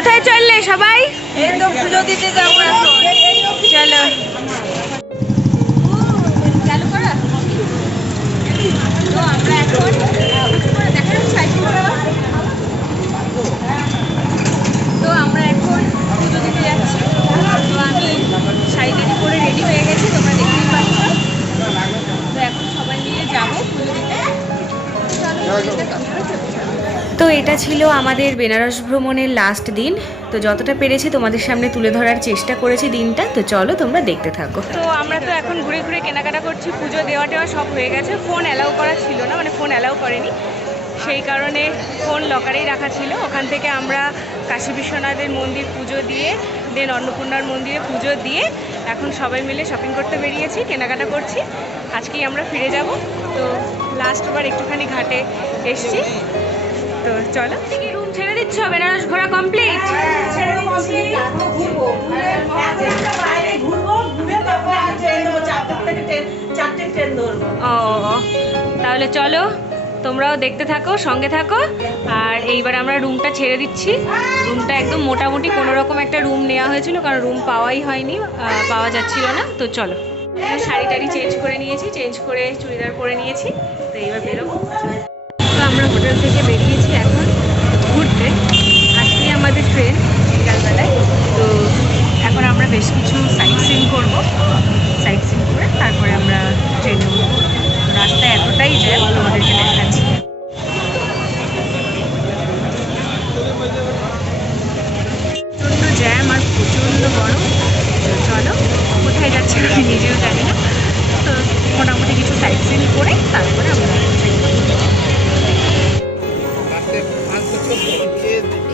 কোথায় চললে সবাই? পুজো দিতে যাব চলো। চালু করা। তো আমরা এখন তো এটা ছিল আমাদের বেনারস ভ্রমণের লাস্ট দিন। তো যতটা পেরেছি তোমাদের সামনে তুলে ধরার চেষ্টা করেছি দিনটা। তো চলো তোমরা দেখতে থাকো। তো আমরা তো এখন ঘুরে ঘুরে কেনাকাটা করছি, পুজো দেওয়া টেওয়া সব হয়ে গেছে। ফোন অ্যালাউ করা ছিল না মানে ফোন অ্যালাউ করেনি। সেই কারণে ফোন লকারেই রাখা ছিল। ওখান থেকে আমরা কাশী বিশ্বনাথের মন্দির পুজো দিয়ে দেন অন্নপূর্ণার মন্দিরে পুজো দিয়ে এখন সবাই মিলে শপিং করতে বেরিয়েছি, কেনাকাটা করছি। আজকেই আমরা ফিরে যাব। তো লাস্টবার একটুখানি ঘাটে এসছি। তো চলো। রুম ছেড়ে দিচ্ছ? বেনারস ঘোরা কমপ্লিট ও তাহলে চলো তোমরাও দেখতে থাকো সঙ্গে থাকো। আর এইবার আমরা রুমটা ছেড়ে দিচ্ছি। রুমটা একদম মোটামুটি কোনো রকম একটা রুম নেওয়া হয়েছিল কারণ রুম পাওয়াই হয়নি পাওয়া যাচ্ছিল না। তো চলো শাড়ি টাড়ি চেঞ্জ করে নিয়েছি চেঞ্জ করে চুড়িদার পরে নিয়েছি। তো এইবার বেরোবো। হোটেল থেকে বেরিয়েছি এখন ঘুরতে। আজকে আমাদের ট্রেন বিকালবেলায়। তো এখন আমরা বেশ কিছু সাইট সিন করব। সাইট সিন করে তারপরে আমরা ট্রেনে উঠবো রাস্তায় এতটাই জ্যাম, তোমাদেরকে দেখাচ্ছি। প্রচণ্ড জ্যাম আর প্রচণ্ড তো চলো, কোথায় যাচ্ছে নিজেও তো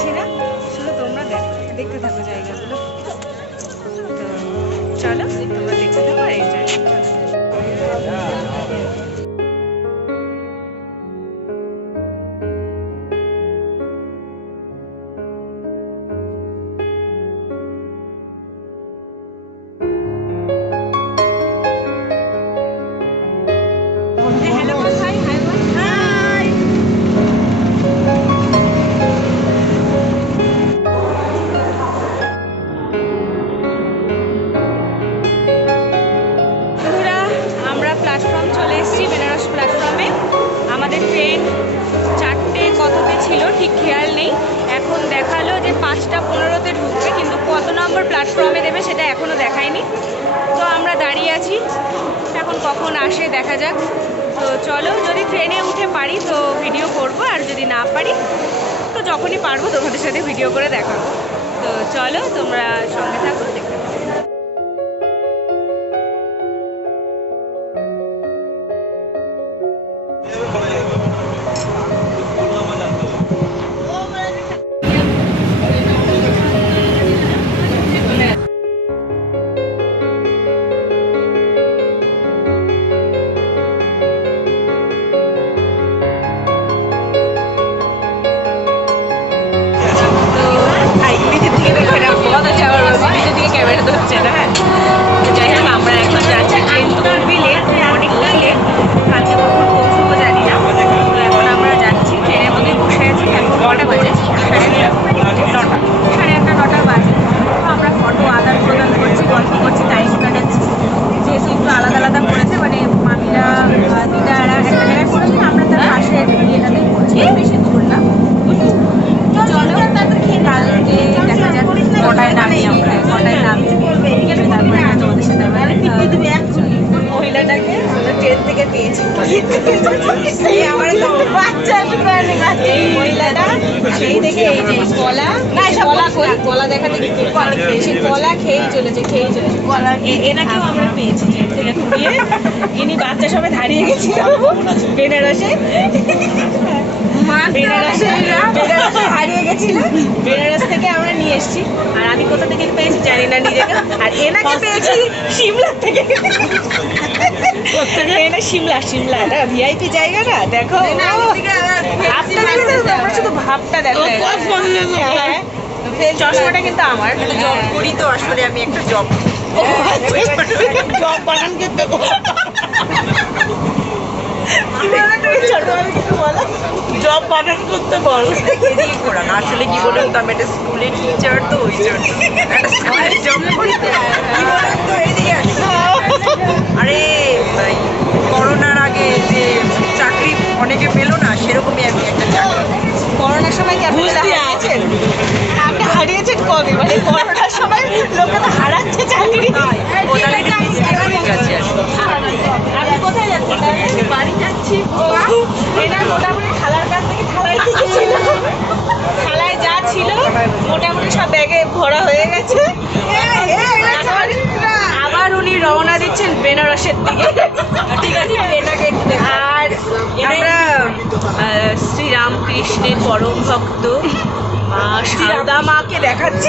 বলছি না? শুধু তোমরা দেখ- দেখতে থাকো জায়গাগুলো। তো চলো। আসে দেখা যাক। তো চলো, যদি ট্রেনে উঠে পারি তো ভিডিও করব, আর যদি না পারি, তো যখনই পারব তোমাদের সাথে ভিডিও করে দেখাবো। তো চলো, তোমরা সঙ্গে থাকো। দেখে রাখব অথচ আমার দিকে ক্যামেরা ধরছে না হ্যাঁ? কলা খেয়েই চলেছে খেয়েই চলেছে কলা আমরা পেয়েছি থেকে ইনি বাচ্চা সবাই হারিয়ে গেছিল বেনারসে বেনারসে বেনারসে হারিয়ে গেছিল বেনারস নিয়ে এসেছি। আর আমি কোথা থেকে পেয়েছি জানি না নিজেকে। আর এনাকে পেয়েছি সিমলা থেকে। এটা সিমলা সিমলা এটা ভিআইপি জায়গা না? দেখো শুধু ভাবটা দেখো। হ্যাঁ। চশমাটা কিন্তু আমার। জব করি তো আসলে আমি একটা জব জব বানান কিন্তু। জব বানান করতে বল এদিকে না আসলে কি বলুন তো আমি একটা স্কুলের টিচার তো ওই জন্য একটা স্কুলের জব করতে কি বলেন তো এদিকে। এনার মোটামুটি খালার কাছ থেকে খালাই ছিল খালায় যা ছিল মোটামুটি সব ব্যাগে ভরা হয়ে গেছে। আবার উনি রওনা দিচ্ছেন বেনারসের দিকে। ঠিক আছে এটাকে আর আমরা শ্রীরামকৃষ্ণের পরম ভক্ত মা সারদা মাকে দেখাচ্ছি।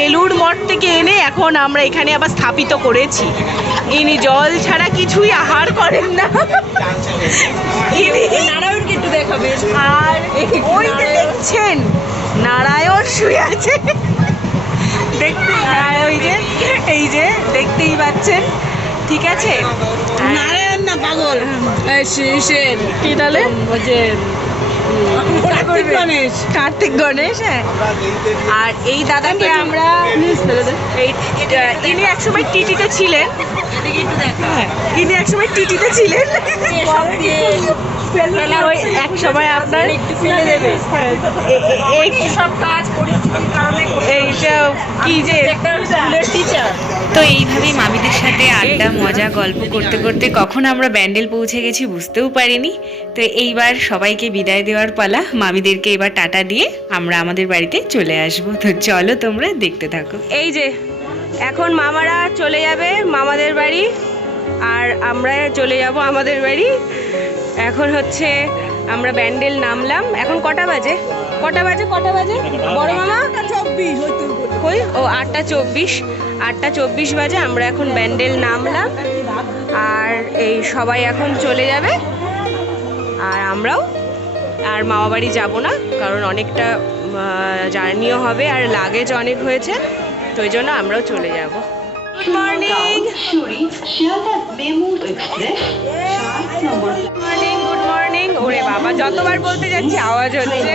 বেলুড় মঠ থেকে এনে এখন আমরা এখানে আবার স্থাপিত করেছি। ইনি জল ছাড়া কিছুই আহার করেন না। নারায়ণকে একটু দেখাবে আর ওই যে দেখছেন নারায়ণ শুয়ে আছে। দেখতে আর ওই যে এই যে দেখতেই পাচ্ছেন। ঠিক আছে? নারায়ণ না পাগল? সেন কি তাহলে? যে কার্তিক গণেশ। কার্তিক গণেশ হ্যাঁ। আর এই দাদাকে আমরা ইনি একসময় টিটিতে ছিলেন। হ্যাঁ, ইনি একসময় টিটিতে ছিলেন। ওই এক সময় আপনার সব কাজ এইটা কি যে তো এইভাবেই মামিদের সাথে আড্ডা মজা গল্প করতে করতে কখন আমরা ব্যান্ডেল পৌঁছে গেছি বুঝতেও পারিনি। তো এইবার সবাইকে বিদায় দেওয়ার পালা মামিদেরকে এবার টাটা দিয়ে আমরা আমাদের বাড়িতে চলে আসব। তো চলো তোমরা দেখতে থাকো। এই যে এখন মামারা চলে যাবে মামাদের বাড়ি আর আমরা চলে যাব আমাদের বাড়ি। এখন হচ্ছে আমরা ব্যান্ডেল নামলাম। এখন কটা বাজে? কটা বাজে? কটা বাজে? বড় মামা? কই? ও আটটা চব্বিশ। আটটা চব্বিশ বাজে আমরা এখন ব্যান্ডেল নামলাম। আর এই সবাই এখন চলে যাবে। আর আমরাও আর মামা বাড়ি যাব না কারণ অনেকটা জার্নিও হবে আর লাগেজ অনেক হয়েছে তো ওই জন্য আমরাও চলে যাব। Good morning morning good morning ওরে বাবা যতবার বলতে যাচ্ছি আওয়াজ হচ্ছে।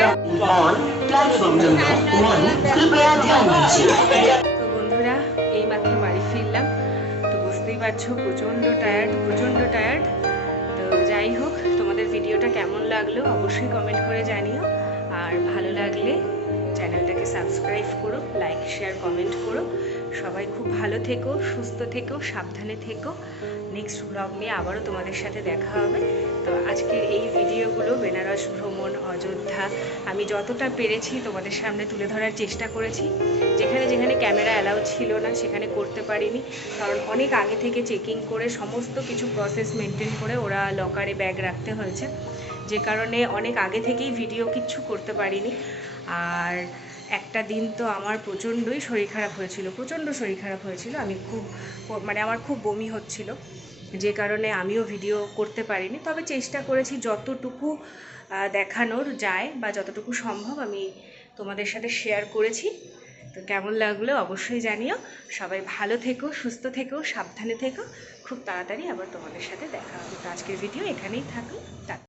তো বন্ধুরা এইমাত্র বাড়ি ফিরলাম তো বুঝতেই পারছ প্রচণ্ড টায়ার্ড প্রচণ্ড টায়ার্ড তোমাদের ভিডিওটা কেমন লাগল অবশ্যই কমেন্ট করে জানিও। আর ভালো লাগলে চ্যানেলটাকে সাবস্ক্রাইব করো লাইক শেয়ার কমেন্ট করো। সবাই খুব ভালো থেকো, সুস্থ থেকো, সাবধানে থেকো। নেক্সট ব্লগ নিয়ে আবারও তোমাদের সাথে দেখা হবে। তো আজকের এই ভিডিওগুলো, বেনারস ভ্রমণ, অযোধ্যা, আমি যতটা পেরেছি তোমাদের সামনে তুলে ধরার চেষ্টা করেছি। যেখানে যেখানে ক্যামেরা অ্যালাউ ছিল না, সেখানে করতে পারিনি। কারণ অনেক আগে থেকে চেকিং করে, সমস্ত কিছু প্রসেস মেনটেন করে ওরা লকারে ব্যাগ রাখতে হয়েছে। যে কারণে অনেক আগে থেকেই ভিডিও কিচ্ছু করতে পারিনি। আর একটা দিন তো আমার প্রচণ্ডই শরীর খারাপ হয়েছিল, প্রচণ্ড শরীর খারাপ হয়েছিল। আমি খুব মানে আমার খুব বমি হচ্ছিল, যে কারণে আমিও ভিডিও করতে পারিনি। তবে চেষ্টা করেছি যতটুকু দেখানোর যায় বা যতটুকু সম্ভব আমি তোমাদের সাথে শেয়ার করেছি। তো কেমন লাগল অবশ্যই জানিও। সবাই ভালো থেকো, সুস্থ থেকো, সাবধানে থেকো। খুব তাড়াতাড়ি আবার তোমাদের সাথে দেখা হবে। তো আজকের ভিডিও এখানেই থাকো টাটা